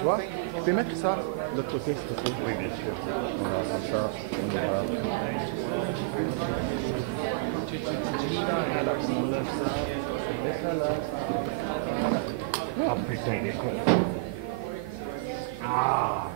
Tu vois, tu peux mettre ça de l'autre côté, s'il te plaît. Oui, bien sûr. Voilà, comme ça, on aura... Ah putain, il est con. Ah.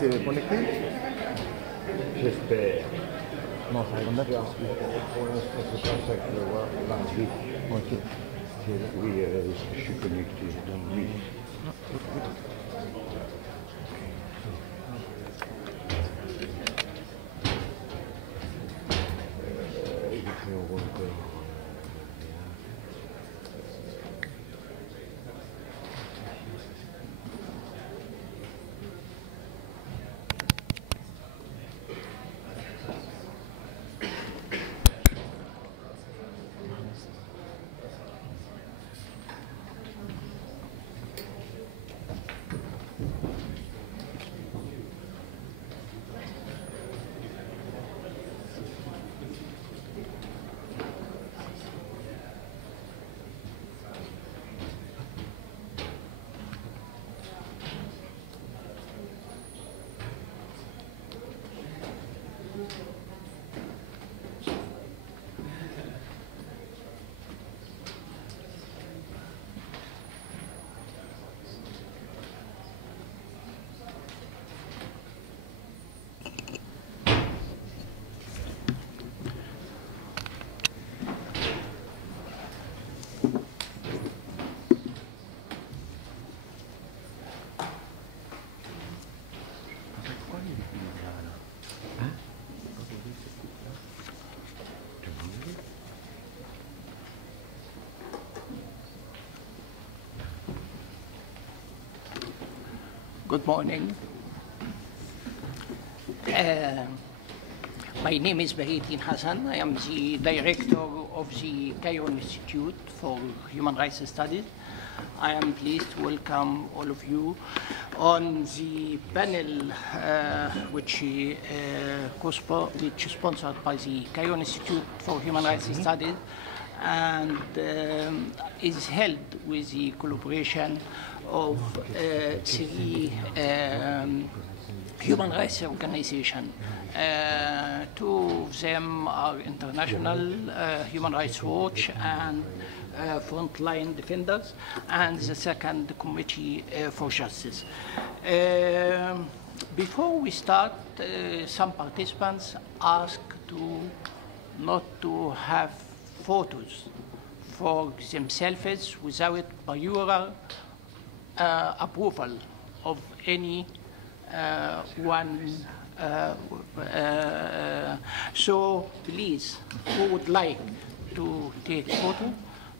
C'est connecté? J'espère. Non, ça va mettre là. Pour l'instant, c'est pas ça que je vois. Là, oui. Ok. Oui, je suis connecté. Donc oui. Il fait au repère. Good morning. My name is Bahidin Hassan. I am the director of the Cairo Institute for Human Rights Studies. I am pleased to welcome all of you on the panel which is sponsored by the Cairo Institute for Human Rights Studies and is held with the collaboration of three human rights organizations. Two of them are International Human Rights Watch and Frontline Defenders, and the second, the Committee for Justice. Before we start, some participants asked not to have photos for themselves without prior approval of any one. So please, who would like to take photo,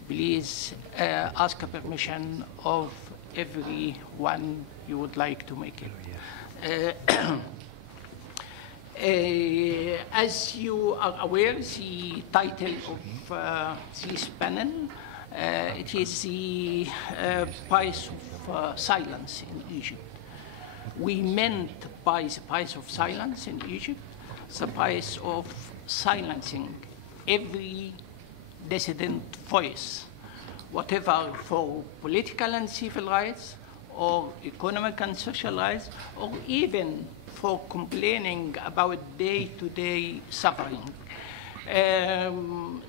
please ask permission of everyone you would like to make it. As you are aware, the title of this panel, it is the price of silence in Egypt. We meant by the price of silence in Egypt, the price of silencing every dissident voice, whatever for political and civil rights, or economic and social rights, or even for complaining about day-to-day suffering.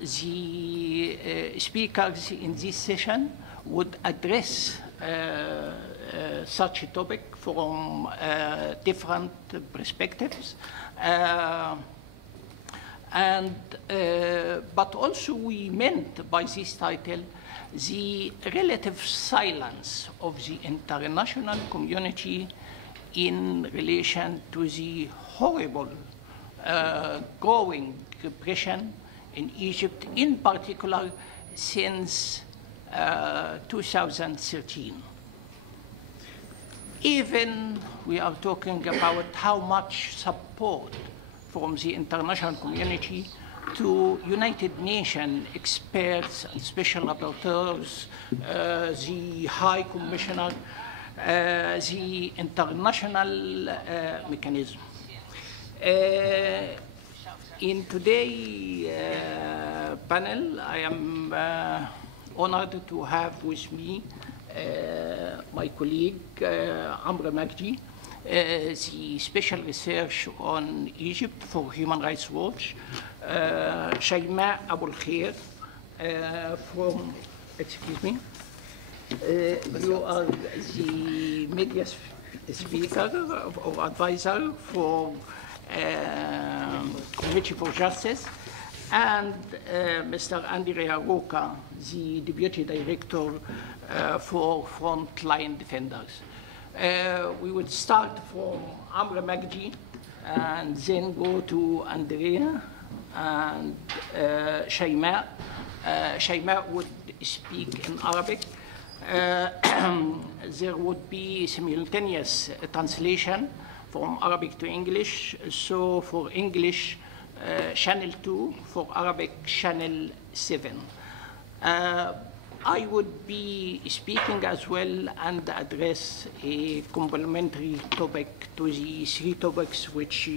The speakers in this session would address such a topic from different perspectives. But also we meant by this title the relative silence of the international community in relation to the horrible growing repression in Egypt, in particular since 2013. Even we are talking about how much support from the international community to United Nations experts and special rapporteurs, the High Commissioner, the international mechanism. In today's panel, I am honored to have with me my colleague Amr Magdi, the special research on Egypt for Human Rights Watch, Shaima Abul Khair from, excuse me, you are the media speaker or advisor for Committee for Justice, and Mr. Andrea Roca, the Deputy Director for Frontline Defenders. We would start from Amr Magdi and then go to Andrea and Shaima. Shaima would speak in Arabic. There would be simultaneous translation from Arabic to English. So for English, channel 2, for Arabic, channel 7. I would be speaking as well and address a complementary topic to the 3 topics which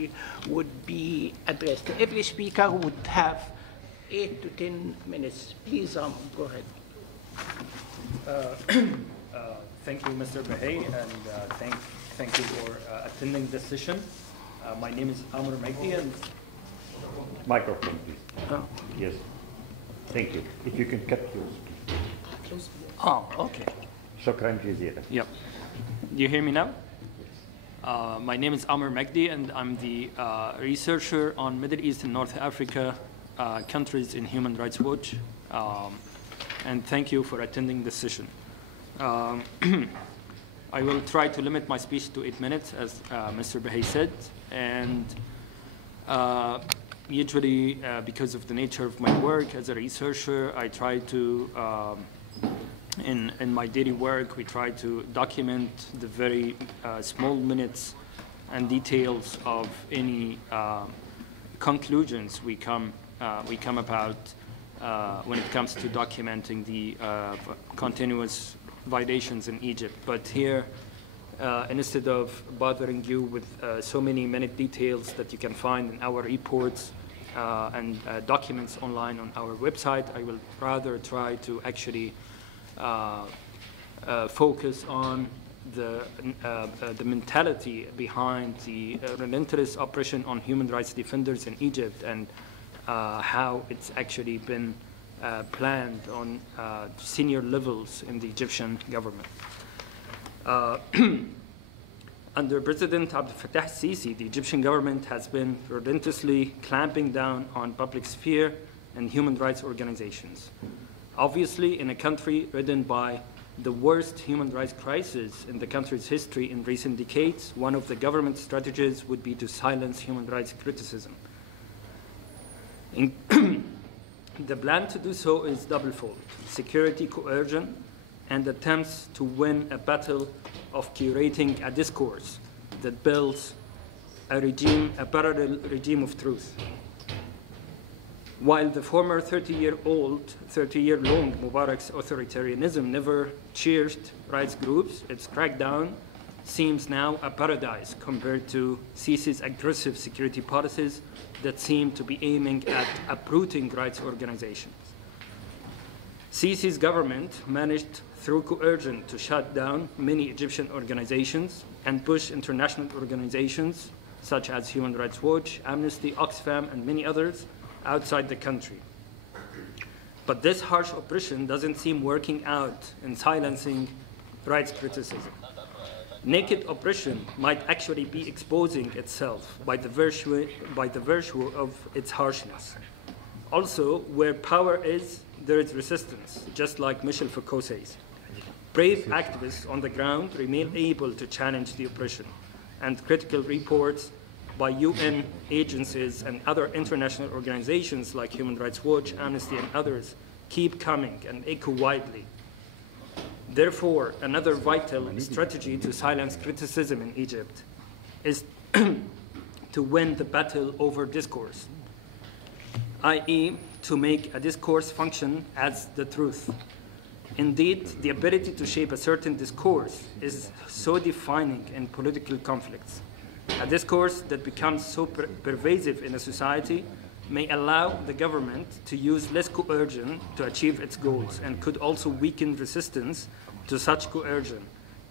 would be addressed. Every speaker would have 8 to 10 minutes. Please, go ahead. Thank you, Mr. Bahey, and thank you for attending this session. My name is Amr Magdi, and Microphone, please. Yes. Thank you. If you can cut yours. Oh, okay. Shukran jazeela. Yep. Do you hear me now? My name is Amr Magdi, and I'm the researcher on Middle East and North Africa countries in Human Rights Watch. And thank you for attending this session. I will try to limit my speech to 8 minutes, as Mr. Bahey said, and usually because of the nature of my work as a researcher, I try to, in my daily work, we try to document the very small minutes and details of any conclusions we come about when it comes to documenting the continuous violations in Egypt. But here, instead of bothering you with so many minute details that you can find in our reports and documents online on our website, I will rather try to actually focus on the mentality behind the relentless oppression on human rights defenders in Egypt, and how it's actually been planned on senior levels in the Egyptian government. Under President Abdel Fattah al-Sisi, the Egyptian government has been relentlessly clamping down on public sphere and human rights organizations. Obviously, in a country ridden by the worst human rights crisis in the country's history in recent decades, one of the government's strategies would be to silence human rights criticism. The plan to do so is double-fold: security coercion and attempts to win a battle of curating a discourse that builds a parallel regime of truth. While the former 30-year-long Mubarak's authoritarianism never cheered rights groups, its crackdown seems now a paradise compared to Sisi's aggressive security policies that seem to be aiming at uprooting rights organizations. Sisi's government managed through coercion to shut down many Egyptian organizations and push international organizations such as Human Rights Watch, Amnesty, Oxfam, and many others outside the country. But this harsh oppression doesn't seem working out in silencing rights criticism. Naked oppression might actually be exposing itself by the virtue of its harshness. Also, where power is, there is resistance, just like Michel Foucault says. Brave activists on the ground remain able to challenge the oppression, and critical reports by UN agencies and other international organizations like Human Rights Watch, Amnesty, and others keep coming and echo widely. Therefore, another vital strategy to silence criticism in Egypt is to win the battle over discourse, i.e., to make a discourse function as the truth. Indeed, the ability to shape a certain discourse is so defining in political conflicts. A discourse that becomes so pervasive in a society may allow the government to use less coercion to achieve its goals, and could also weaken resistance to such coercion,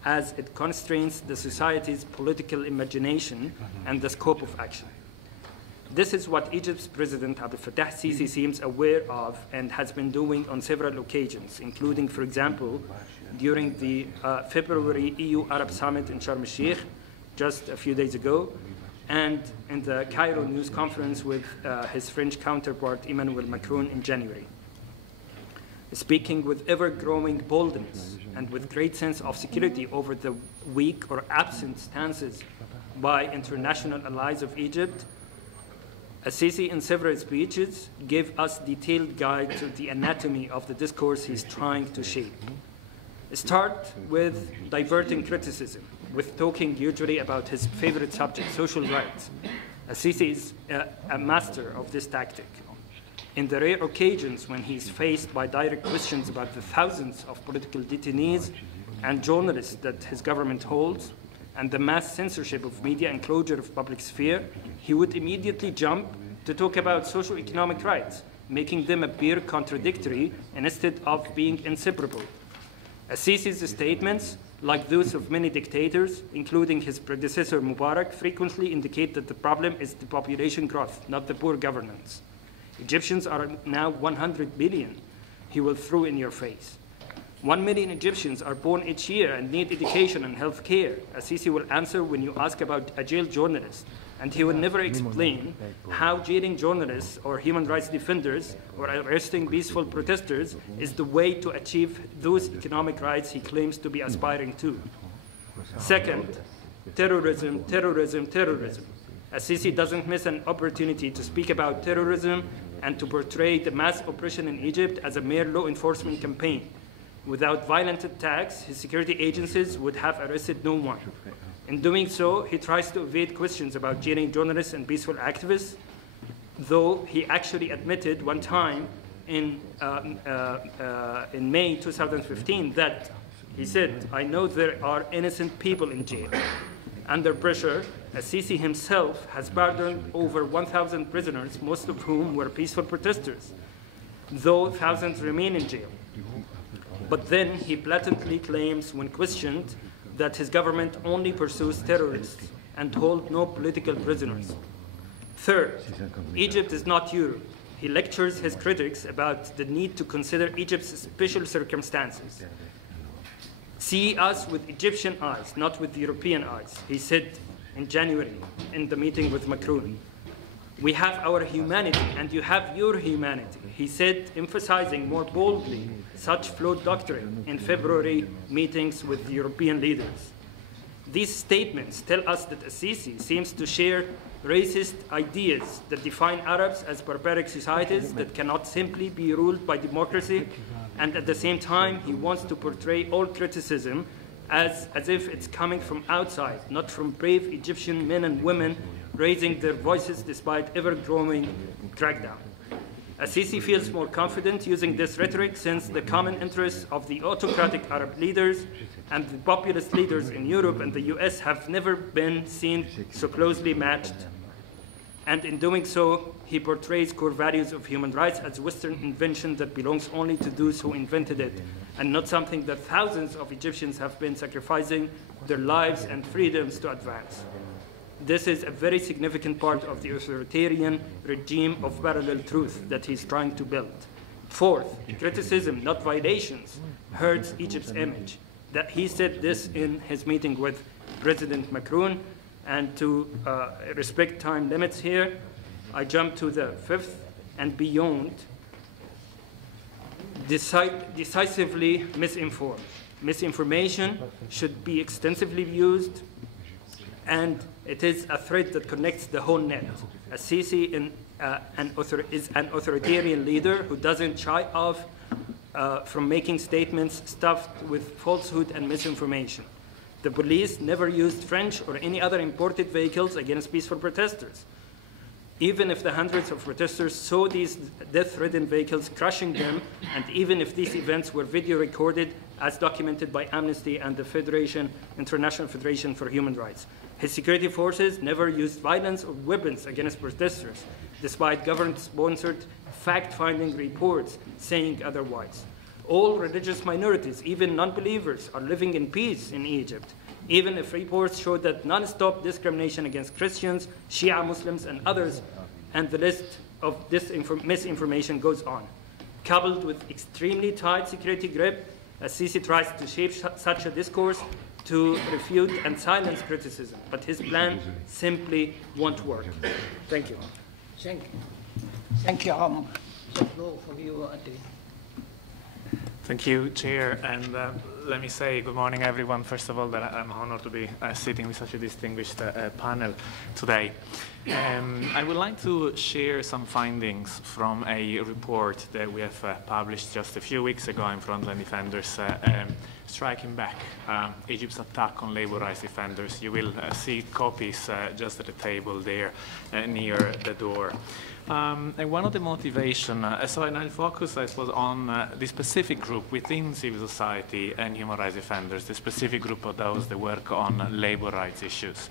as it constrains the society's political imagination and the scope of action. This is what Egypt's President Abdel Fattah Sisi seems aware of and has been doing on several occasions, including, for example, during the February EU-Arab Summit in Sharm el-Sheikh just a few days ago, and in the Cairo news conference with his French counterpart Emmanuel Macron in January. Speaking with ever-growing boldness and with great sense of security over the weak or absent stances by international allies of Egypt, Sisi in several speeches gave us detailed guide to the anatomy of the discourse he's trying to shape. Start with diverting criticism, with talking usually about his favorite subject, social rights. Sisi is a master of this tactic. In the rare occasions when he's faced by direct questions about the thousands of political detainees and journalists that his government holds, and the mass censorship of media and closure of public sphere, he would immediately jump to talk about socio-economic rights, making them appear contradictory instead of being inseparable. Sisi's statements, like those of many dictators, including his predecessor Mubarak, frequently indicate that the problem is the population growth, not the poor governance. Egyptians are now 100 million, he will throw in your face. 1 million Egyptians are born each year and need education and health care. Sisi will answer when you ask about a jailed journalist, and he will never explain how jailing journalists or human rights defenders or arresting peaceful protesters is the way to achieve those economic rights he claims to be aspiring to. Second, terrorism, terrorism, terrorism. Sisi doesn't miss an opportunity to speak about terrorism and to portray the mass oppression in Egypt as a mere law enforcement campaign. Without violent attacks, his security agencies would have arrested no one. In doing so, he tries to evade questions about jailing journalists and peaceful activists, though he actually admitted one time in May 2015 that he said, "I know there are innocent people in jail." Under pressure, Sisi himself has pardoned over 1,000 prisoners, most of whom were peaceful protesters, though thousands remain in jail. But then he blatantly claims, when questioned, that his government only pursues terrorists and holds no political prisoners. Third, Egypt is not Europe. He lectures his critics about the need to consider Egypt's special circumstances. See us with Egyptian eyes, not with European eyes, he said in January in the meeting with Macron. We have our humanity and you have your humanity, he said, emphasizing more boldly such flawed doctrine in February meetings with European leaders. These statements tell us that Sisi seems to share racist ideas that define Arabs as barbaric societies that cannot simply be ruled by democracy, and at the same time he wants to portray all criticism as if it's coming from outside, not from brave Egyptian men and women raising their voices despite ever-growing crackdown. Sisi feels more confident using this rhetoric since the common interests of the autocratic Arab leaders and the populist leaders in Europe and the US have never been seen so closely matched. And in doing so, he portrays core values of human rights as Western invention that belongs only to those who invented it, and not something that thousands of Egyptians have been sacrificing their lives and freedoms to advance. This is a very significant part of the authoritarian regime of parallel truth that he's trying to build. Fourth, criticism, not violations, hurts Egypt's image. That he said this in his meeting with President Macron, and to respect time limits here, I jump to the fifth and beyond. Decisively misinformed. Misinformation should be extensively used, and it is a thread that connects the whole net. Sisi is an authoritarian leader who doesn't shy off from making statements stuffed with falsehood and misinformation. The police never used French or any other imported vehicles against peaceful protesters. Even if the hundreds of protesters saw these death-ridden vehicles crushing them, and even if these events were video recorded as documented by Amnesty and the International Federation for Human Rights. His security forces never used violence or weapons against protesters, despite government-sponsored fact-finding reports saying otherwise. All religious minorities, even non-believers, are living in peace in Egypt, even if reports show that non-stop discrimination against Christians, Shia Muslims, and others, and the list of misinformation goes on. Coupled with extremely tight security grip, as Sisi tries to shape such a discourse to refute and silence criticism, but his plan simply won't work. Thank you. Thank you, Omar. So go for you, Adi. Thank you, Chair, and let me say good morning, everyone. First of all, that I'm honored to be sitting with such a distinguished panel today. I would like to share some findings from a report that we have published just a few weeks ago in Frontline Defenders, Striking Back, Egypt's Attack on Labor Rights Defenders. You will see copies just at the table there near the door. And one of the motivation, so I'll focus, I suppose, on the specific group within civil society and human rights defenders, the specific group of those that work on labor rights issues.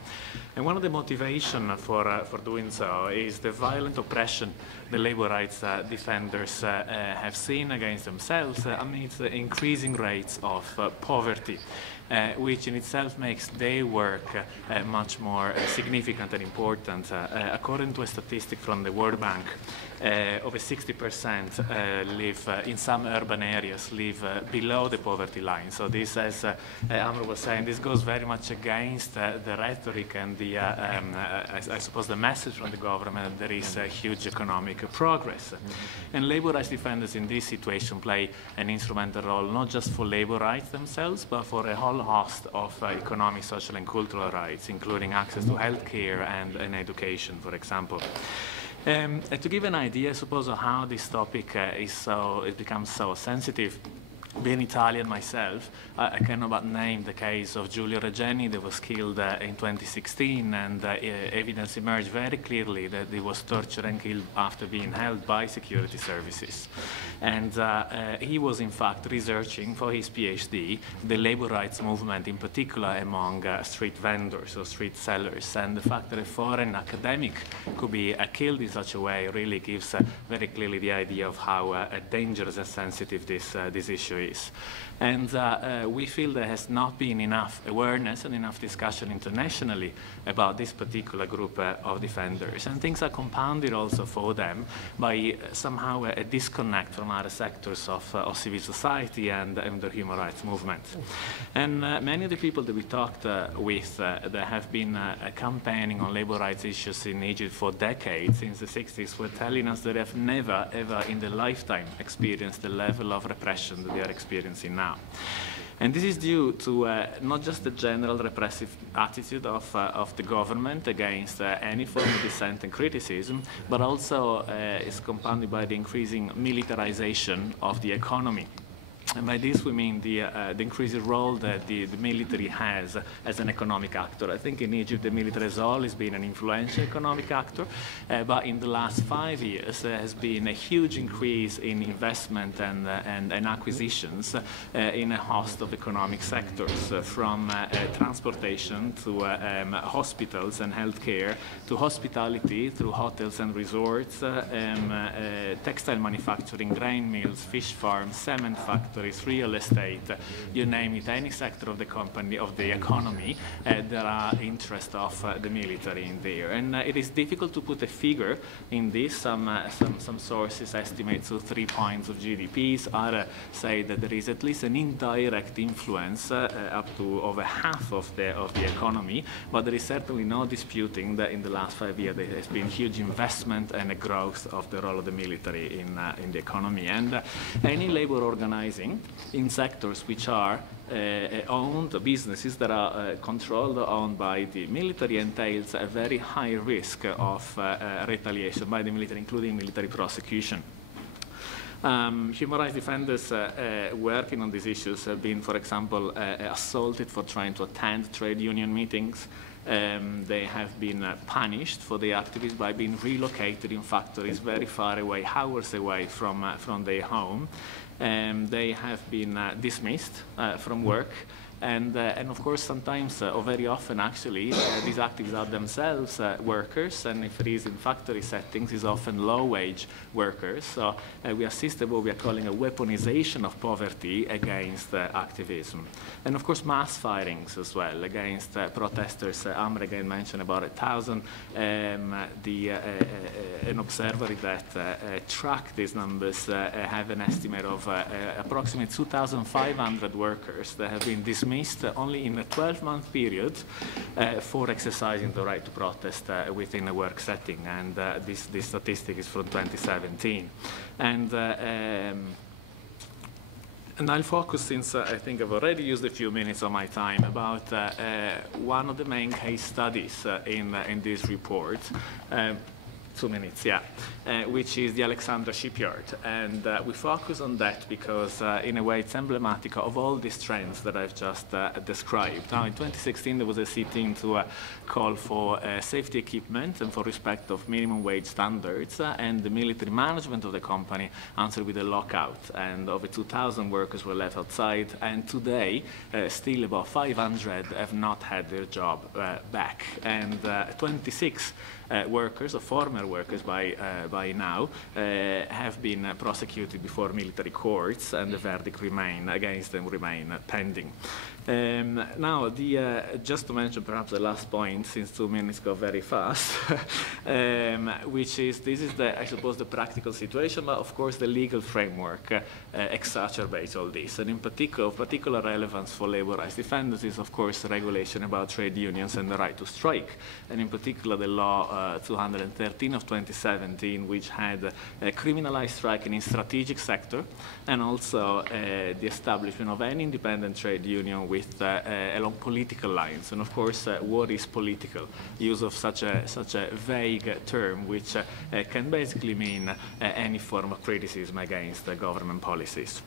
And one of the motivation for doing so is the violent oppression the labor rights defenders have seen against themselves amidst increasing rates of poverty. Which in itself makes their work much more significant and important. According to a statistic from the World Bank, over 60% live in some urban areas, live below the poverty line. So this, as Amr was saying, this goes very much against the rhetoric and the, I suppose, the message from the government that there is a huge economic progress. And labor rights defenders in this situation play an instrumental role, not just for labor rights themselves, but for a whole host of economic, social, and cultural rights, including access to healthcare and education, for example. To give an idea, I suppose, of how this topic it becomes so sensitive, being Italian myself, I cannot but name the case of Giulio Regeni that was killed in 2016, and evidence emerged very clearly that he was tortured and killed after being held by security services. And he was, in fact, researching for his PhD the labor rights movement, in particular among street vendors or street sellers. And the fact that a foreign academic could be killed in such a way really gives very clearly the idea of how dangerous and sensitive this issue is. And we feel there has not been enough awareness and enough discussion internationally about this particular group of defenders. And things are compounded also for them by somehow a disconnect from other sectors of civil society and the human rights movement. And many of the people that we talked with that have been campaigning on labor rights issues in Egypt for decades, since the 60s, were telling us that they have never, ever in their lifetime experienced the level of repression that they are experiencing now. And this is due to not just the general repressive attitude of the government against any form of dissent and criticism, but also is compounded by the increasing militarization of the economy. And by this we mean the increasing role that the military has as an economic actor. I think in Egypt the military has always been an influential economic actor, but in the last 5 years there has been a huge increase in investment and acquisitions in a host of economic sectors, from transportation to hospitals and healthcare, to hospitality, through hotels and resorts, textile manufacturing, grain mills, fish farms, cement factories, real estate, you name it, any sector of the company, of the economy, there are interests of the military in there. And it is difficult to put a figure in this. Some sources estimate to 3 points of GDPs. Others say that there is at least an indirect influence up to over half of the economy, but there is certainly no disputing that in the last 5 years there has been huge investment and a growth of the role of the military in the economy. And any labor organizing in sectors which are owned, businesses that are controlled or owned by the military, entails a very high risk of retaliation by the military, including military prosecution. Human rights defenders working on these issues have been, for example, assaulted for trying to attend trade union meetings. They have been punished for their activities by being relocated in factories very far away, hours away from their home. They have been dismissed from work. And of course, sometimes, or very often actually, these activists are themselves workers, and if it is in factory settings, it's often low-wage workers. So we assist at what we are calling a weaponization of poverty against activism. And of course, mass firings as well against protesters. Amr again mentioned about 1,000. An observatory that tracked these numbers have an estimate of approximately 2,500 workers that have been dismissed only in a 12-month period for exercising the right to protest within a work setting. And this statistic is from 2017. And I'll focus, since I think I've already used a few minutes of my time, about one of the main case studies in this report. 2 minutes, yeah, which is the Alexandra shipyard. And we focus on that because, in a way, it's emblematic of all these trends that I've just described. Now, in 2016, there was a sit-in to call for safety equipment and for respect of minimum wage standards, and the military management of the company answered with a lockout, and over 2,000 workers were left outside, and today, still about 500 have not had their job back, and 26 workers, or former workers by now, have been prosecuted before military courts, and the verdict against them remain pending. Now, just to mention perhaps the last point, since 2 minutes go very fast, which is, this is I suppose, the practical situation, but of course the legal framework exacerbates all this. And in particular, of particular relevance for labor rights defenders is, of course, regulation about trade unions and the right to strike, and in particular the law 213 of 2017, which had criminalized striking in strategic sector, and also the establishment of any independent trade union with along political lines. And of course, what is political? Use of such a vague term, which can basically mean any form of criticism against government policies.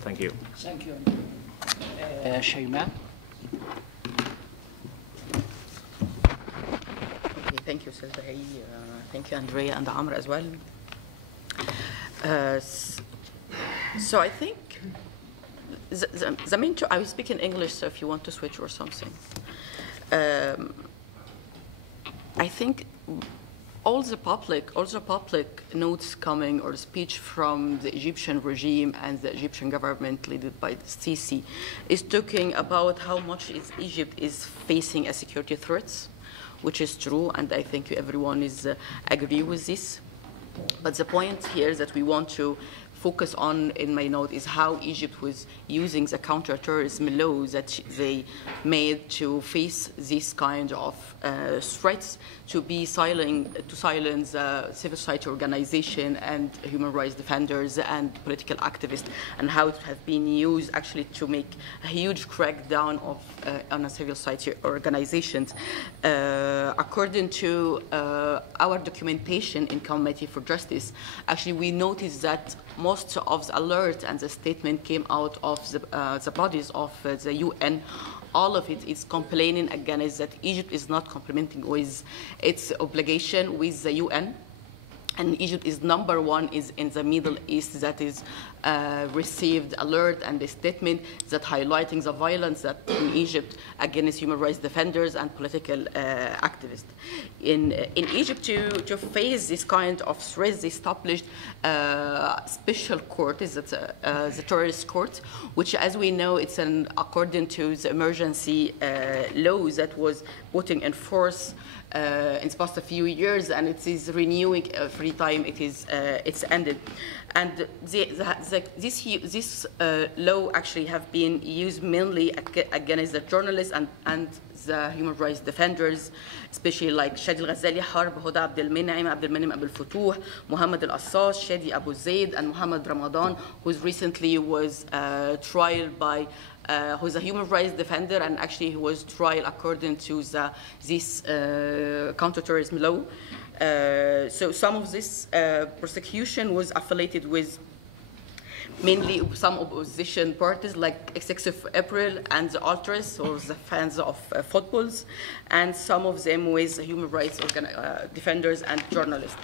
Thank you. Thank you. Shayma. Thank you, Sir. Thank you, Andrea and Amr as well. So I think the main, I will speak in English, so if you want to switch or something. I think all the public notes coming or speech from the Egyptian regime and the Egyptian government led by the Sisi is talking about how much Egypt is facing a security threats, which is true, and I think everyone is agree with this. But the point here that we want to focus on in my note is how Egypt was using the counter-terrorism laws that they made to face this kind of threats, to silence civil society organization and human rights defenders and political activists, and how it has been used actually to make a huge crackdown on civil society organizations. According to our documentation in Committee for Justice, actually we noticed that most of the alert and the statement came out of the bodies of the UN. All of it is complaining against that Egypt is not complementing with its obligation with the UN. And Egypt is #1 is in the Middle East that is received alert and a statement that highlighting the violence that in Egypt against human rights defenders and political activists. In Egypt, to face this kind of threats, they established a special court, is the terrorist court, which, as we know, it's according to the emergency laws that was putting in force in the past a few years, and it is renewing every time it's ended. And this law actually have been used mainly against the journalists and the human rights defenders, especially like Shadi al-Ghazali Harb, Huda Abdel Menem Abdel Futuh, Muhammad al-Assas, Shadi Abu Zaid, and Muhammad Ramadan, who recently was tried by who's a human rights defender, and actually he was tried according to this counterterrorism law. So some of this prosecution was affiliated with mainly some opposition parties like Executive April and the Ultras, or the fans of footballs, and some of them with human rights defenders and journalists.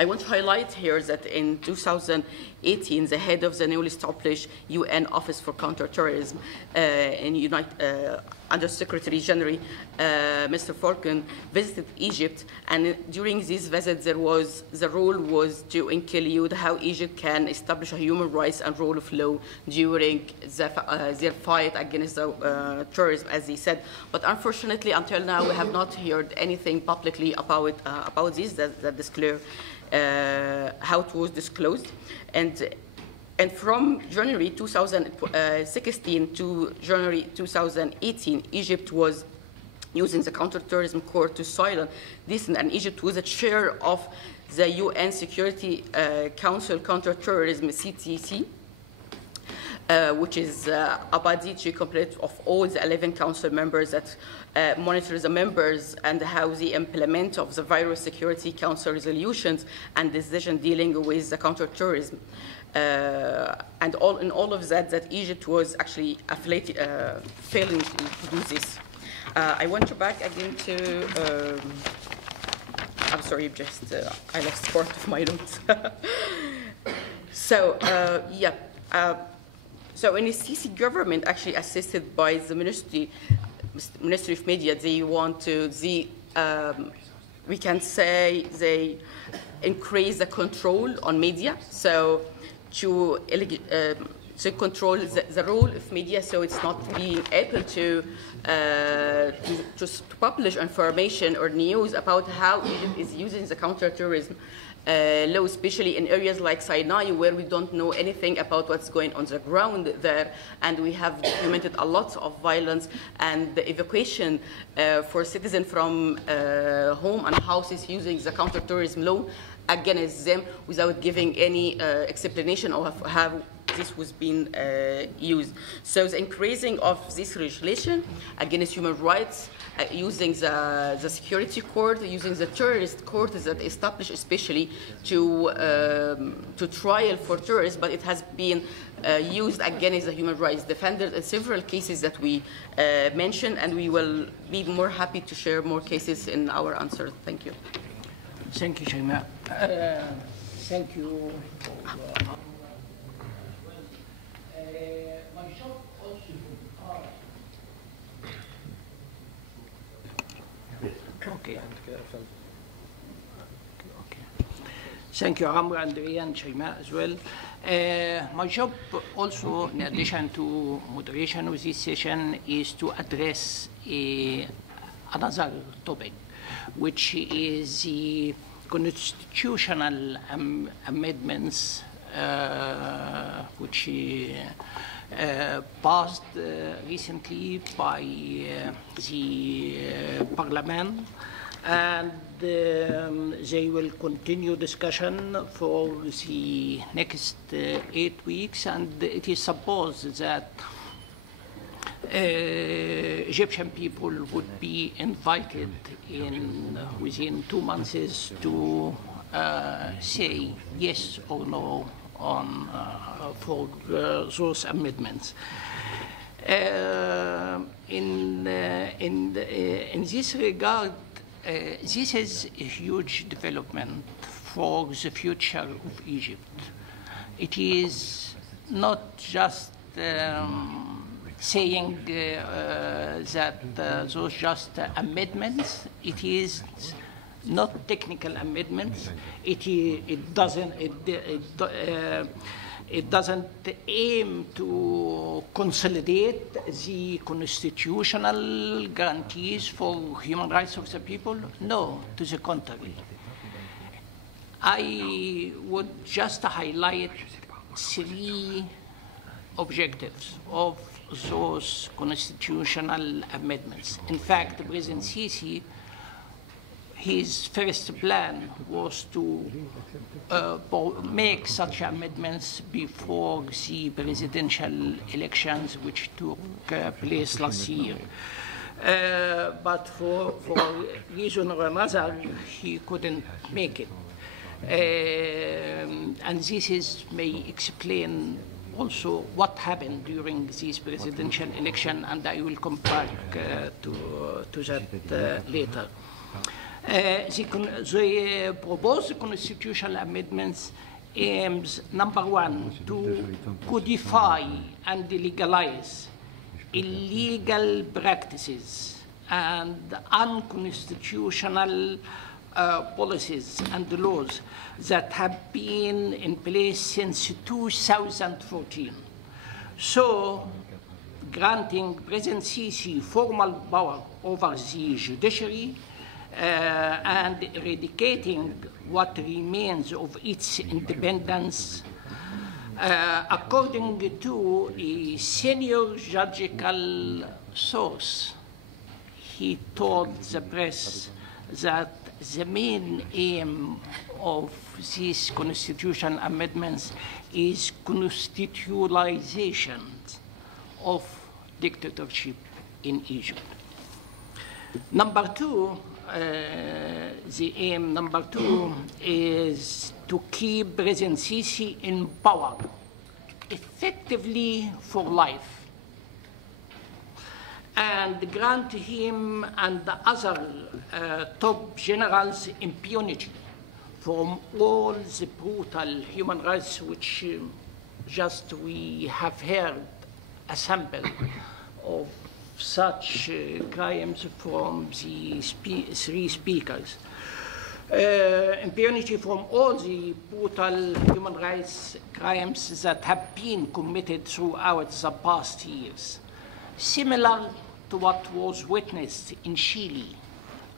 I want to highlight here that in 2018, the head of the newly established UN Office for Counterterrorism under Secretary General Mr. Falcon visited Egypt, and during this visit, the role was to include how Egypt can establish a human rights and rule of law during their fight against terrorism, as he said. But unfortunately, until now, we have not heard anything publicly about this. That is clear. How it was disclosed, and from January 2016 to January 2018, Egypt was using the counterterrorism court to silence this, and Egypt was a chair of the UN Security Council Counterterrorism (CTC), which is a body to complete of all the 11 council members that monitors the members and how they implement of the Virus Security Council resolutions and decision dealing with the counterterrorism. And in all of that Egypt was actually failing to do this. I want to back again to, I'm sorry, just I lost part of my notes. So, yeah. So in the Sisi government, actually assisted by the Ministry of Media, they want to, we can say they increase the control on media, so to control the role of media, so it's not being able to publish information or news about how Egypt is using the counterterrorism law, especially in areas like Sinai, where we don't know anything about what's going on the ground there, and we have documented a lot of violence and the evacuation for citizens from home and houses using the counterterrorism law against them without giving any explanation of how this was being used. So the increasing of this legislation against human rights, using the security court, using the terrorist court that established especially to trial for terrorists, but it has been used against the human rights defenders in several cases that we mentioned, and we will be more happy to share more cases in our answers. Thank you. Thank you, Shaima. Thank you. Okay. Thank you, Amr, Andrea, and Shaima as well. My job also, in addition to moderation of this session, is to address another topic, which is the constitutional amendments which passed recently by the Parliament, and they will continue discussion for the next 8 weeks, and it is supposed that Egyptian people would be invited within 2 months to say yes or no on for those amendments. In this regard, this is a huge development for the future of Egypt. It is not just saying that those just amendments. It is not technical amendments. It doesn't aim to consolidate the constitutional guarantees for human rights of the people. No, to the contrary. I would just highlight 3 objectives of those constitutional amendments. In fact, President Sisi, his first plan was to make such amendments before the presidential elections which took place last year. But for a reason or another, he couldn't make it. And this may explain also what happened during this presidential election, and I will come back to that later. The proposed constitutional amendments aims, number one, to codify and legalize illegal practices and unconstitutional policies and laws that have been in place since 2014. So, granting President Sisi formal power over the judiciary and eradicating what remains of its independence. According to a senior judicial source, he told the press that the main aim of these constitutional amendments is constitutionalization of dictatorship in Egypt. Number two, the aim number two is to keep President Sisi in power effectively for life and grant him and the other top generals impunity from all the brutal human rights which just we have heard a sample of such crimes from the three speakers. Impunity from all the brutal human rights crimes that have been committed throughout the past years, similar to what was witnessed in Chile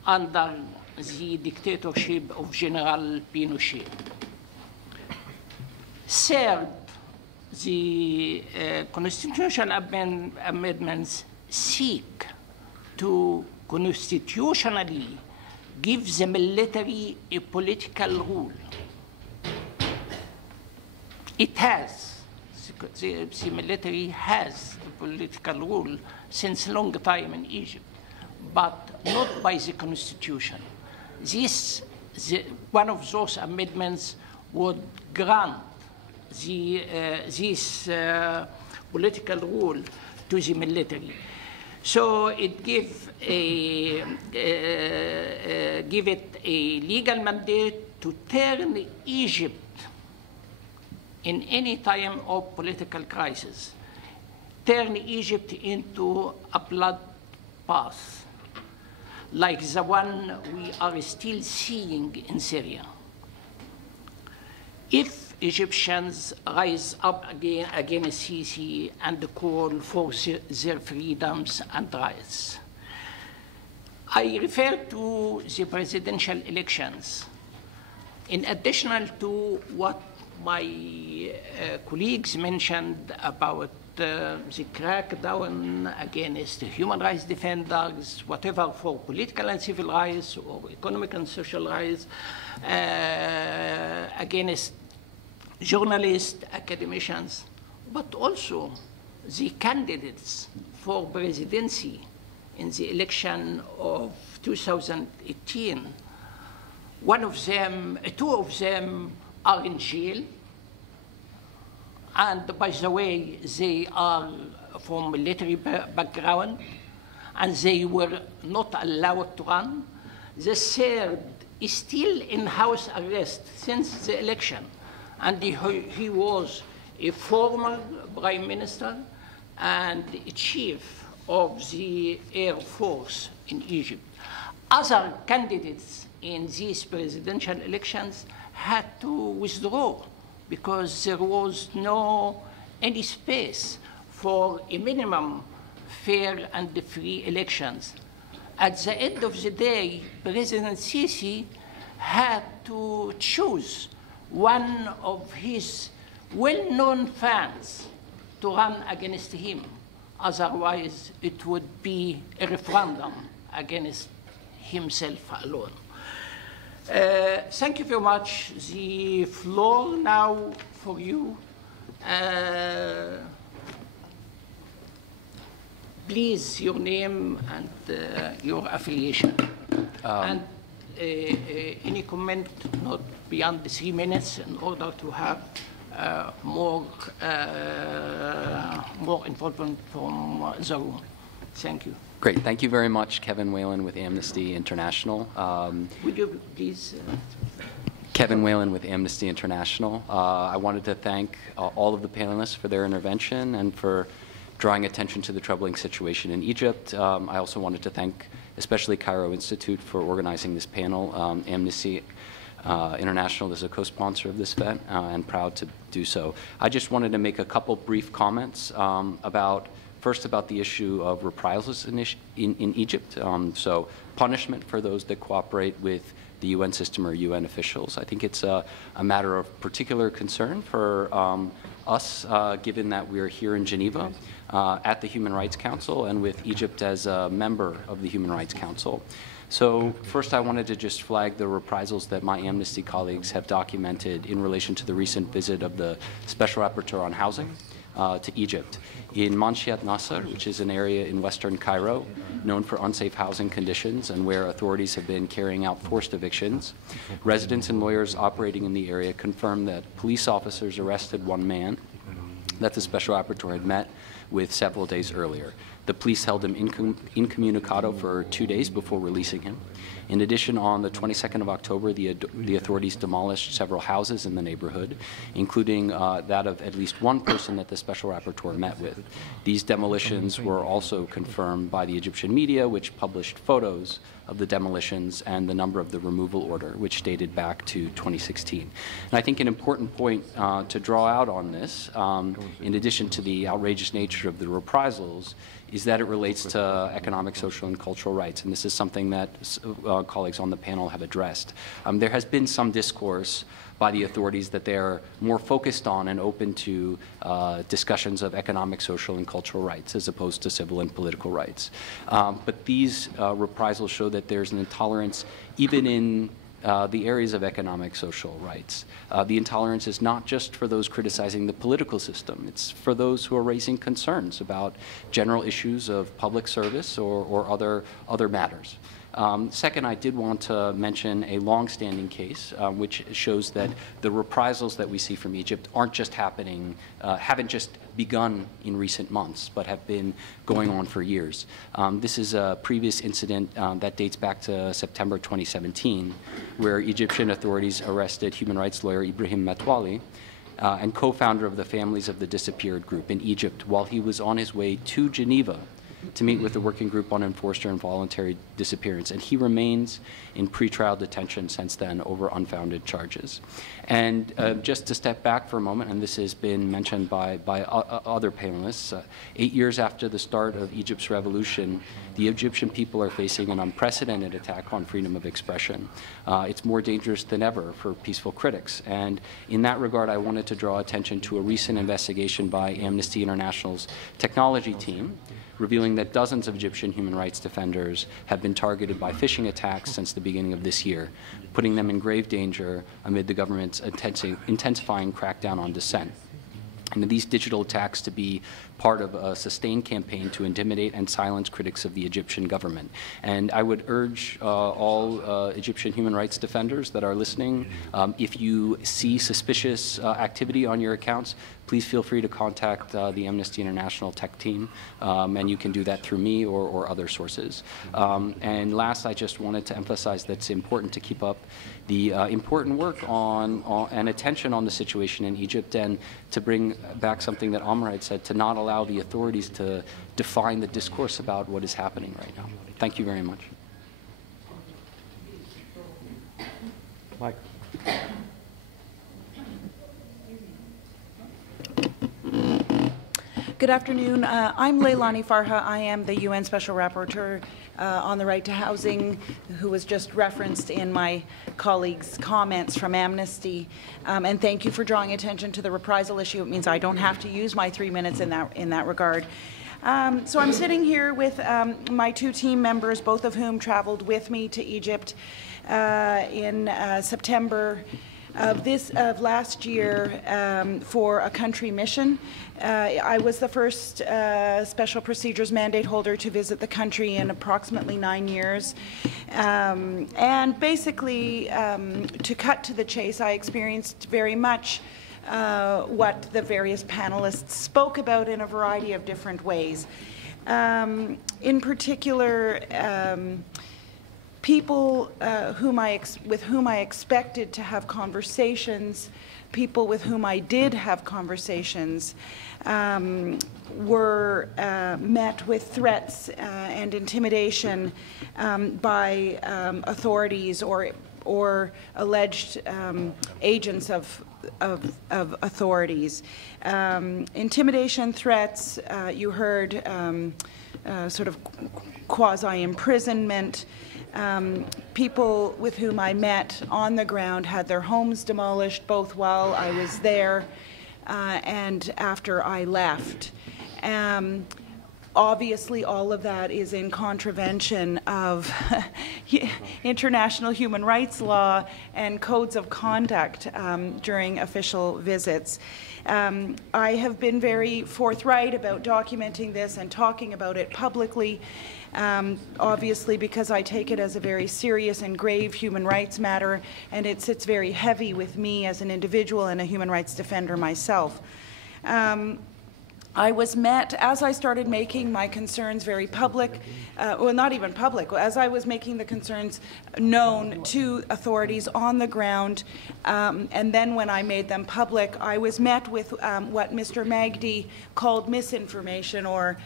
under the dictatorship of General Pinochet. Third, the constitutional amendments seek to constitutionally give the military a political rule. It has, the military has a political rule since a long time in Egypt, but not by the constitution. One of those amendments would grant this political rule to the military. So it give it a legal mandate to turn Egypt in any time of political crisis, turn Egypt into a bloodbath, like the one we are still seeing in Syria. If Egyptians rise up against Sisi and call for their freedoms and rights. I refer to the presidential elections. In addition to what my colleagues mentioned about the crackdown against human rights defenders, whatever, for political and civil rights or economic and social rights, against journalists, academicians, but also the candidates for presidency in the election of 2018. Two of them are in jail. And by the way, they are from military background, and they were not allowed to run. The third is still in house arrest since the election. And he was a former prime minister and a chief of the Air Force in Egypt. Other candidates in these presidential elections had to withdraw because there was any space for a minimum fair and free elections. At the end of the day, President Sisi had to choose one of his well-known fans to run against him. Otherwise, it would be a referendum against himself alone. Thank you very much. The floor now for you. Please, your name and your affiliation. And any comment not beyond the 3 minutes in order to have more involvement from the room. Thank you. Great. Thank you very much, Kevin Whalen with Amnesty International. Would you please? Kevin Whalen with Amnesty International. I wanted to thank all of the panelists for their intervention and for drawing attention to the troubling situation in Egypt. I also wanted to thank especially Cairo Institute for organizing this panel. Amnesty International is a co-sponsor of this event and proud to do so. I just wanted to make a couple brief comments first about the issue of reprisals in Egypt. So punishment for those that cooperate with the UN system or UN officials. I think it's a matter of particular concern for us, given that we're here in Geneva at the Human Rights Council and with Egypt as a member of the Human Rights Council. So first I wanted to just flag the reprisals that my Amnesty colleagues have documented in relation to the recent visit of the Special Rapporteur on Housing to Egypt. In Manshiat Nasser, which is an area in western Cairo known for unsafe housing conditions and where authorities have been carrying out forced evictions, residents and lawyers operating in the area confirmed that police officers arrested one man that the Special Rapporteur had met with several days earlier. The police held him incommunicado for 2 days before releasing him. In addition, on the 22nd of October, the authorities demolished several houses in the neighborhood, including that of at least one person that the Special Rapporteur met with. These demolitions were also confirmed by the Egyptian media, which published photos of the demolitions and the number of the removal order, which dated back to 2016. And I think an important point to draw out on this, in addition to the outrageous nature of the reprisals, is that it relates to economic, social, and cultural rights. And this is something that colleagues on the panel have addressed. There has been some discourse by the authorities that they are more focused on and open to discussions of economic, social, and cultural rights as opposed to civil and political rights. But these reprisals show that there's an intolerance even in the areas of economic, social rights. The intolerance is not just for those criticizing the political system. It's for those who are raising concerns about general issues of public service or other matters. Second, I did want to mention a long-standing case which shows that the reprisals that we see from Egypt aren't just happening, haven't just begun in recent months, but have been going on for years. This is a previous incident that dates back to September 2017, where Egyptian authorities arrested human rights lawyer Ibrahim Metwali and co-founder of the Families of the Disappeared group in Egypt while he was on his way to Geneva to meet with the Working Group on Enforced or Involuntary Disappearance, and he remains in pretrial detention since then over unfounded charges. And just to step back for a moment, and this has been mentioned by other panelists, 8 years after the start of Egypt's revolution, the Egyptian people are facing an unprecedented attack on freedom of expression. It's more dangerous than ever for peaceful critics. And in that regard, I wanted to draw attention to a recent investigation by Amnesty International's technology team, revealing that dozens of Egyptian human rights defenders have been targeted by phishing attacks since the beginning of this year, putting them in grave danger amid the government's intensifying crackdown on dissent. And these digital attacks to be part of a sustained campaign to intimidate and silence critics of the Egyptian government. And I would urge all Egyptian human rights defenders that are listening, if you see suspicious activity on your accounts, please feel free to contact the Amnesty International tech team, and you can do that through me or other sources. And last, I just wanted to emphasize that it's important to keep up the important work and attention on the situation in Egypt, and to bring back something that Amr had said, to not allow the authorities to define the discourse about what is happening right now. Thank you very much. Mike. Good afternoon. I'm Leilani Farha. I am the UN Special Rapporteur on the right to housing, who was just referenced in my colleagues' comments from Amnesty. And thank you for drawing attention to the reprisal issue. It means I don't have to use my 3 minutes in that regard. So I'm sitting here with my two team members, both of whom traveled with me to Egypt in September of last year for a country mission. I was the first special procedures mandate holder to visit the country in approximately 9 years. And basically, to cut to the chase, I experienced very much what the various panelists spoke about in a variety of different ways. In particular, people with whom I expected to have conversations, people with whom I did have conversations, were met with threats and intimidation by authorities or alleged agents of authorities. Intimidation, threats, you heard sort of quasi-imprisonment. People with whom I met on the ground had their homes demolished both while I was there and after I left. Obviously, all of that is in contravention of international human rights law and codes of conduct during official visits. I have been very forthright about documenting this and talking about it publicly, obviously because I take it as a very serious and grave human rights matter, and it sits very heavy with me as an individual and a human rights defender myself. I was met, as I started making my concerns very public, well, not even public, as I was making the concerns known to authorities on the ground, and then when I made them public, I was met with what Mr. Magdi called misinformation, or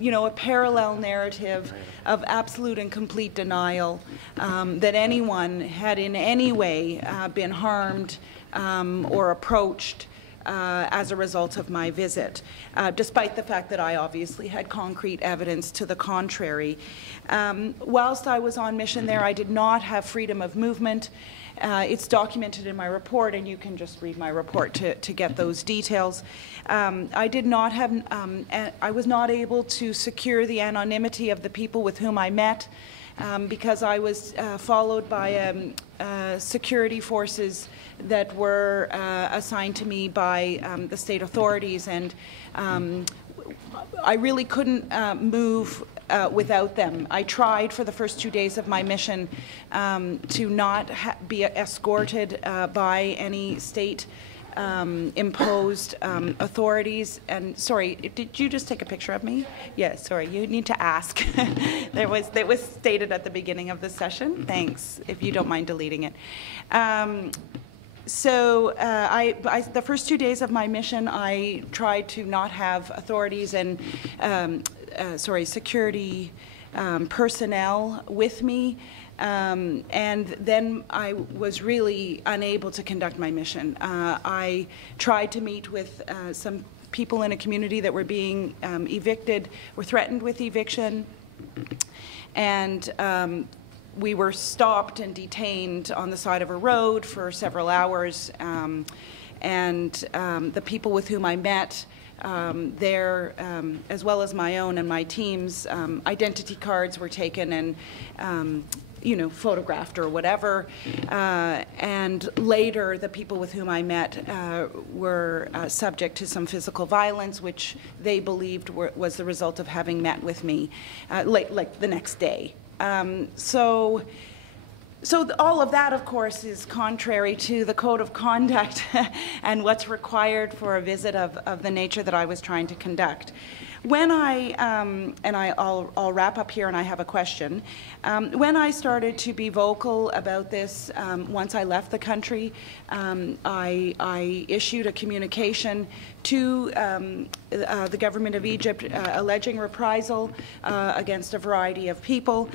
you know, a parallel narrative of absolute and complete denial that anyone had in any way been harmed or approached as a result of my visit, despite the fact that I obviously had concrete evidence to the contrary. Whilst I was on mission there, I did not have freedom of movement. It's documented in my report, and you can just read my report to get those details. I did not have, I was not able to secure the anonymity of the people with whom I met because I was followed by security forces that were assigned to me by the state authorities, and I really couldn't move without them. I tried for the first 2 days of my mission to not be escorted by any state imposed authorities. And sorry, did you just take a picture of me? Yes, sorry, you need to ask. That was stated at the beginning of the session. Thanks, if you don't mind deleting it. So the first 2 days of my mission, I tried to not have authorities and security personnel with me. And then I was really unable to conduct my mission. I tried to meet with some people in a community that were being evicted, were threatened with eviction, and we were stopped and detained on the side of a road for several hours, and the people with whom I met there, as well as my own and my team's identity cards were taken and you know, photographed or whatever, and later the people with whom I met were subject to some physical violence, which they believed was the result of having met with me like the next day. So all of that, of course, is contrary to the code of conduct and what's required for a visit of the nature that I was trying to conduct. When I'll wrap up here and I have a question. When I started to be vocal about this, once I left the country, I issued a communication to the government of Egypt alleging reprisal against a variety of people.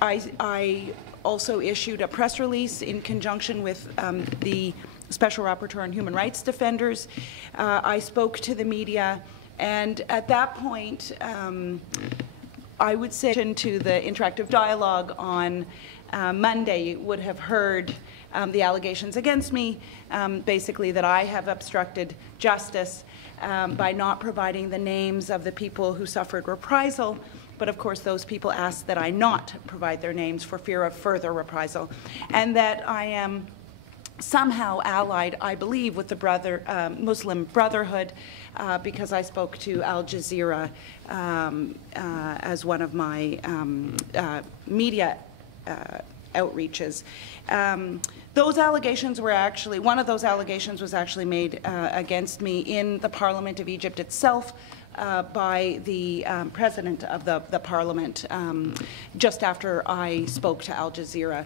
I also issued a press release in conjunction with the Special Rapporteur on Human Rights Defenders. I spoke to the media, and at that point, I would say to the interactive dialogue on Monday would have heard the allegations against me, basically that I have obstructed justice by not providing the names of the people who suffered reprisal. But of course, those people asked that I not provide their names for fear of further reprisal, and that I am somehow allied, I believe, with the Muslim Brotherhood, because I spoke to Al Jazeera as one of my media outreaches. Those allegations were actually, one of those allegations was actually made against me in the Parliament of Egypt itself by the president of the parliament just after I spoke to Al Jazeera.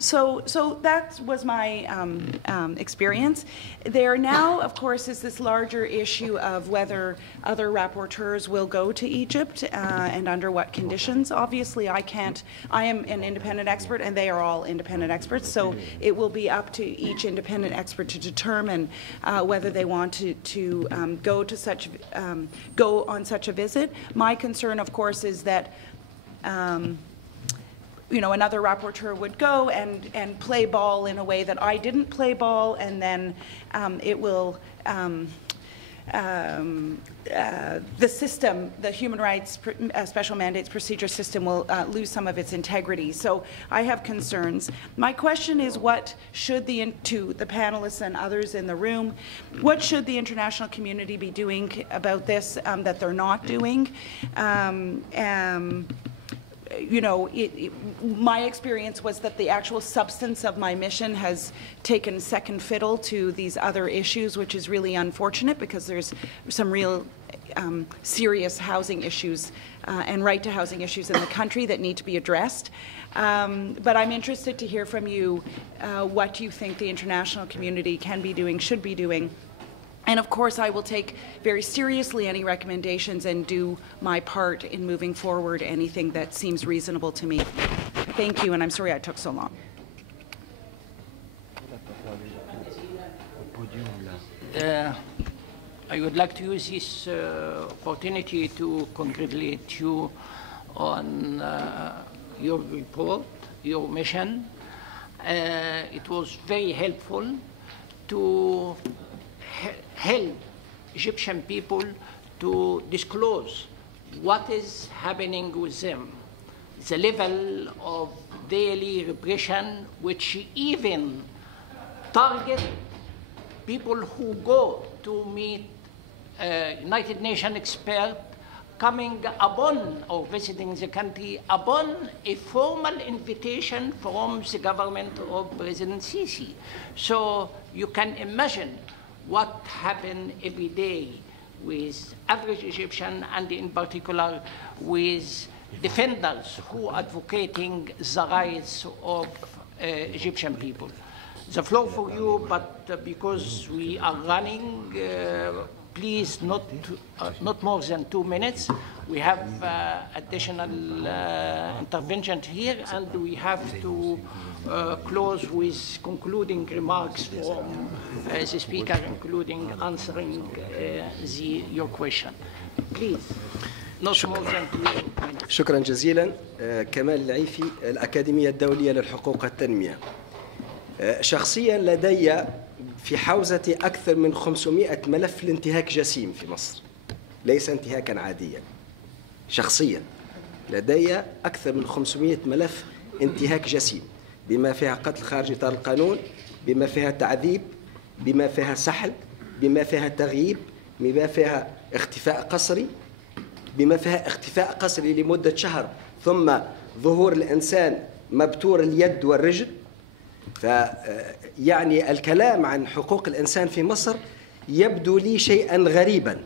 So that was my experience. There now, of course, is this larger issue of whether other rapporteurs will go to Egypt and under what conditions. Obviously, I am an independent expert and they are all independent experts, so it will be up to each independent expert to determine whether they want to go on such a visit. My concern, of course, is that another rapporteur would go and play ball in a way that I didn't play ball, and then it will the system, the human rights special mandates procedure system, will lose some of its integrity. So I have concerns. My question is, what should to the panelists and others in the room, what should the international community be doing about this that they're not doing? My experience was that the actual substance of my mission has taken second fiddle to these other issues, which is really unfortunate because there's some real serious housing issues and right to housing issues in the country that need to be addressed. But I'm interested to hear from you what you think the international community can be doing, should be doing. And of course, I will take very seriously any recommendations and do my part in moving forward anything that seems reasonable to me. Thank you, and I'm sorry I took so long. I would like to use this opportunity to congratulate you on your report, your mission. It was very helpful to help Egyptian people to disclose what is happening with them, the level of daily repression, which even target people who go to meet United Nations experts coming upon or visiting the country upon a formal invitation from the government of President Sisi. So you can imagine what happened every day with average Egyptian, and in particular with defenders who are advocating the rights of Egyptian people. The floor for you, but because we are running, please not more than 2 minutes. We have additional intervention here, and we have to close with concluding remarks from the speaker, including answering your question. Please, not more than 2 minutes. شكرا جزيلا. كمال العيفي، الأكاديمية الدولية للحقوق والتنمية. شخصيا لدي في حوزتي أكثر من 500 ملف لانتهاك جسيم في مصر، ليس انتهاكا عاديا. شخصيا لدي أكثر من 500 ملف انتهاك جسيم، بما فيها قتل خارج إطار القانون، بما فيها تعذيب، بما فيها سحل، بما فيها تغييب، بما فيها اختفاء قسري، بما فيها اختفاء قسري لمدة شهر ثم ظهور الإنسان مبتور اليد والرجل. فيعني الكلام عن حقوق الإنسان في مصر يبدو لي شيئا غريبا.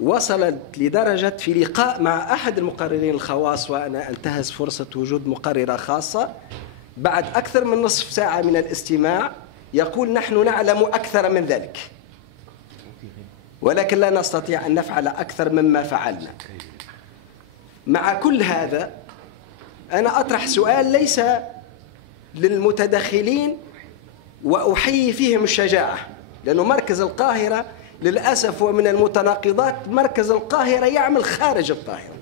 وصلت لدرجة في لقاء مع أحد المقررين الخواص، وأنا أنتهز فرصة وجود مقررة خاصة، بعد أكثر من نصف ساعة من الاستماع يقول نحن نعلم أكثر من ذلك، ولكن لا نستطيع أن نفعل أكثر مما فعلنا. مع كل هذا أنا أطرح سؤال ليس للمتدخلين وأحيي فيهم الشجاعة، لأنه مركز القاهرة للأسف ومن المتناقضات مركز القاهرة يعمل خارج القاهرة،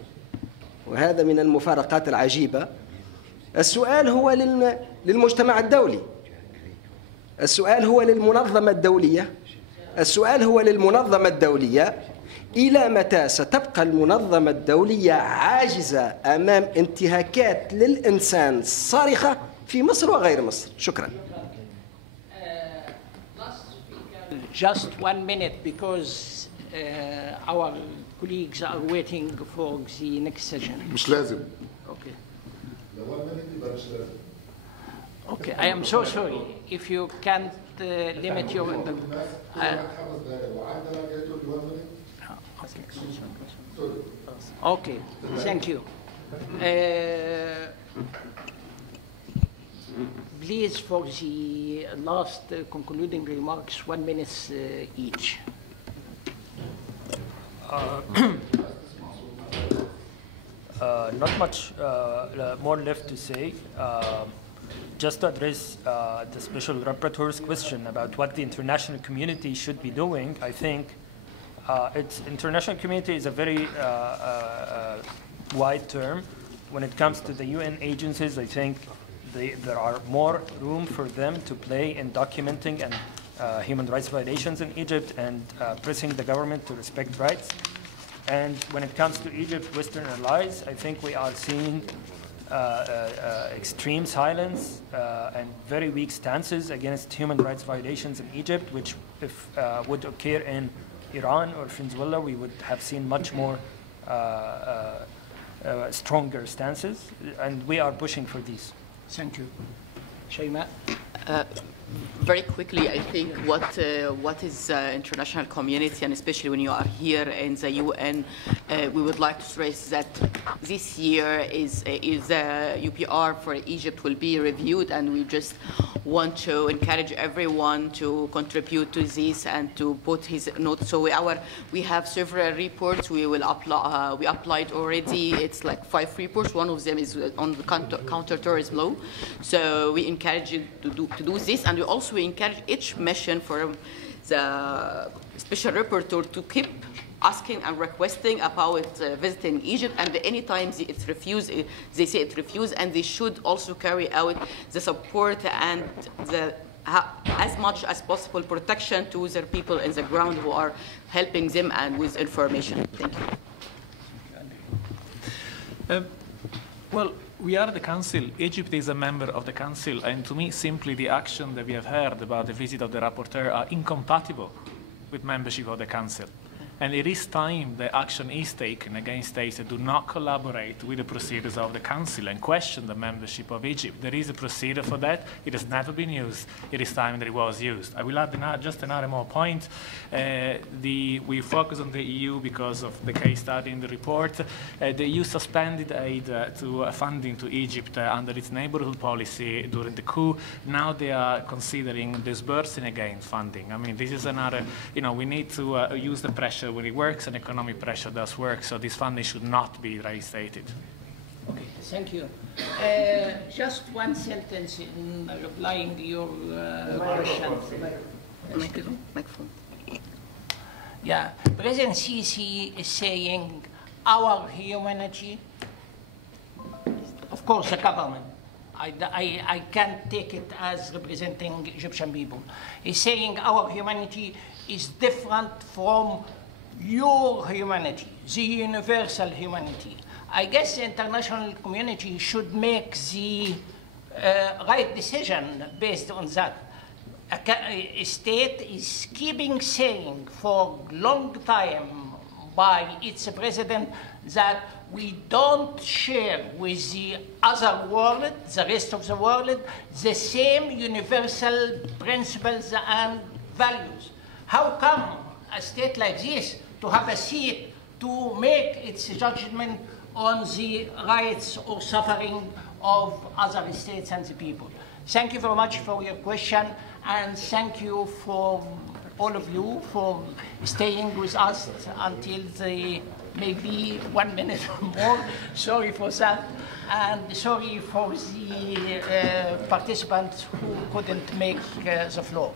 وهذا من المفارقات العجيبة. السؤال هو للمجتمع الدولي، السؤال هو للمنظمة الدولية، السؤال هو للمنظمة الدولية: إلى متى ستبقى المنظمة الدولية عاجزة أمام انتهاكات للإنسان صارخة في مصر وغير مصر؟ شكرا. Just 1 minute, because our colleagues are waiting for the next session. مش لازم. Okay. Okay, I am so sorry. If you can't limit your... okay, thank you. Please, for the last concluding remarks, 1 minute each. Not much more left to say. Just to address the Special Rapporteur's question about what the international community should be doing, I think international community is a very wide term. When it comes to the UN agencies, I think there are more room for them to play in documenting and human rights violations in Egypt and pressing the government to respect rights. And when it comes to Egypt, Western allies, I think we are seeing extreme silence and very weak stances against human rights violations in Egypt, which if would occur in Iran or Venezuela, we would have seen much more stronger stances, and we are pushing for these. Thank you. Shayma? Very quickly, I think what is international community, and especially when you are here in the UN, we would like to stress that this year is UPR for Egypt will be reviewed, and we just want to encourage everyone to contribute to this and to put his notes. So we have several reports we will apply. We applied already. It's like 5 reports. One of them is on the counterterrorism law. So we encourage you to do this, and we also encourage each mission for the special rapporteur to keep asking and requesting about visiting Egypt, and anytime it's refused, they say it refused, and they should also carry out the support and as much as possible protection to their people in the ground who are helping them and with information. Thank you. Well, we are the Council. Egypt is a member of the Council, and to me, simply the action that we have heard about the visit of the rapporteur are incompatible with membership of the Council. And it is time that action is taken against states that do not collaborate with the procedures of the Council and question the membership of Egypt. There is a procedure for that. It has never been used. It is time that it was used. I will add just another more point. We focus on the EU because of the case study in the report. The EU suspended aid to funding to Egypt under its neighborhood policy during the coup. Now they are considering disbursing again funding. I mean, this is another, we need to use the pressure when it works, and economic pressure does work, so this funding should not be reinstated. Okay, thank you. Just one sentence in replying to your question. Microphone. Yeah, President Sisi is saying our humanity, of course the government, I can't take it as representing Egyptian people. He's saying our humanity is different from your humanity, the universal humanity. I guess the international community should make the right decision based on that. A state is keeping saying for a long time by its president that we don't share with the other world, the rest of the world, the same universal principles and values. How come a state like this to have a seat to make its judgment on the rights or suffering of other states and the people? Thank you very much for your question, and thank you for all of you for staying with us until the maybe 1 minute more. Sorry for that, and sorry for the participants who couldn't make the floor.